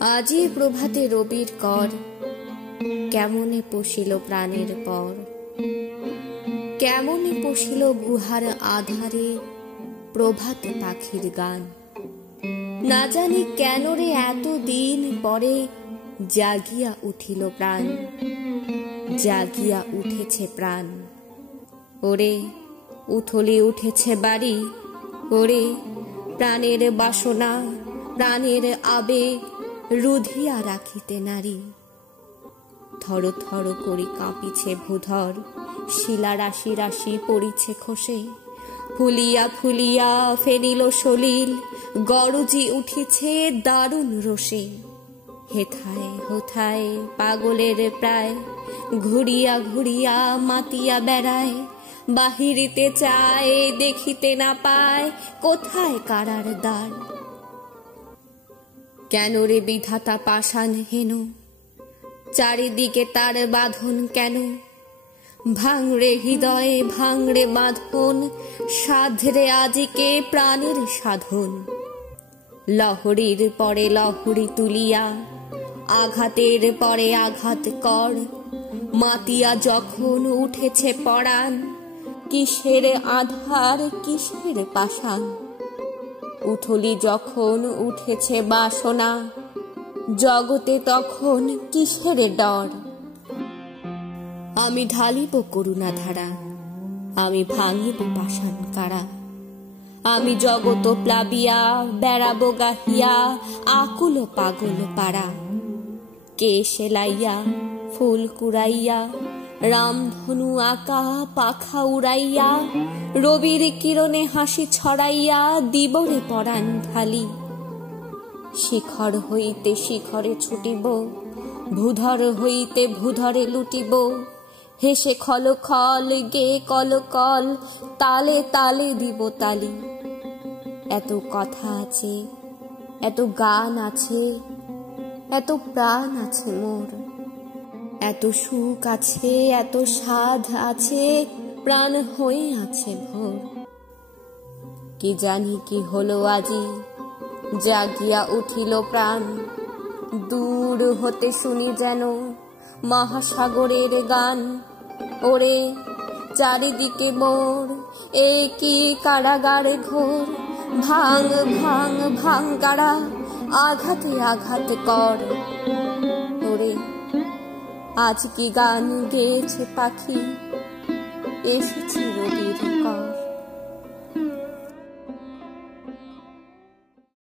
আজি প্রভাতে রবির কর, কেমনে পশিল প্রাণের পর। কেমনে পশিল গুহার আধারে প্রভাত পাখির গান। না জানি কেন রে এত দিন পরে জাগিয়া উঠিল প্রাণ, জাগিয়া উঠেছে প্রাণ। ওরে উথলি উঠেছে বাড়ি, ওরে প্রাণের বাসনা প্রাণের আবেগ রুধিয়া রাখিতে নারী। থর থর করি কাঁপিছে ভূধর, শিলা রাশি রাশি পড়িছে খসে। ফুলিয়া ফুলিয়া ফেনিল সলিল, গরজি উঠিছে দারুণ রোষে। হেথায় হোথায় পাগলের প্রায়, ঘুরিয়া ঘুরিয়া মাতিয়া বেড়ায়। বাহিরিতে চায় দেখিতে না পায়, কোথায় কারার দ্বার। কেন রে বিধাতা পাষাণ হেন, চারিদিকে তার বাঁধন কেন। ভাঙড়ে হৃদয়ে ভাঙড়ে বাঁধন, সাধরে আজিকে প্রাণের সাধন। লহরীর পরে লহরী তুলিয়া, আঘাতের পরে আঘাত কর। মাতিয়া যখন উঠেছে পরাণ, কিসের আধার কিসের পাষাণ। উথলি যখন উঠেছে বাসনা, জগতে তখন কিসের ডর। আমি ঢালিব করুণা ধারা, আমি ভাঙিব পাষাণ কারা। আমি জগত প্লাবিয়া বেড়াবো গাহিয়া, আকুল পাগল পাড়া। কে সেলাইয়া ফুল কুড়াইয়া, রামধনু আঁকা পাখা উড়াইয়া। রবির কিরণে হাসি ছড়াইয়া, দিবরে পরাণ ঢালি। শিখর হইতে শিখরে ছুটিব, ভূধর হইতে ভূধরে লুটিব। হেসে খল খল গে কল কল, তালে তালে দিব তালি। এত কথা আছে, এত গান আছে, এত প্রাণ আছে মোর। এত সুখ আছে, এত সাধ আছে, প্রাণ হয়ে আছে ভোর। কি জানি কি হলো আজি, জাগিয়া উঠিল প্রাণ। দূর হতে শুনি যেন মহাসাগরের গান। ওরে চারিদিকে মোর এ কি কারাগার ঘোর। ভাঙ ভাঙ ভাঙ কারা, আঘাতে আঘাত কর। ওরে আজ কি গান গেয়েছে পাখি, এসেছে রবির কর।